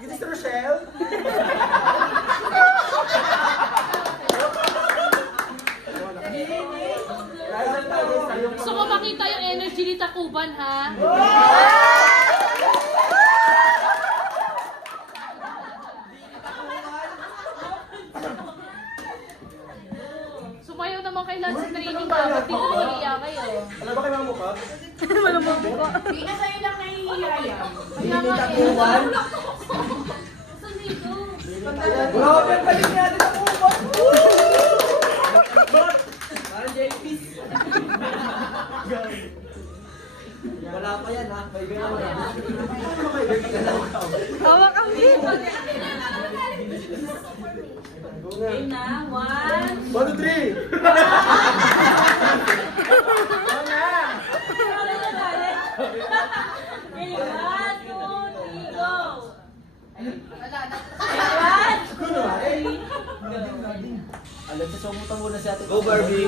Ito si Rochelle? Gusto ko makita yung energy ni Takuban, ha? Sumayaw naman kay Lance sa training ka. Ba't di nahihiya kayo? Alam ba kayo mga mukha? Walang mabuka. Hindi na sa'yo lang nahihiya. Kaya nga eh. Takuban? Saan dito? Grabe ang galing natin Takuban! Parang JP's. Wala pa yan ha. May gano'n na. Ano may gano'n ka? Hawak ang dito. Game na. 1. 1, 2, 3! Game 1, 2, 3, go! Kuno ba? Alam sa sumutan muna si ate. Go Barbie!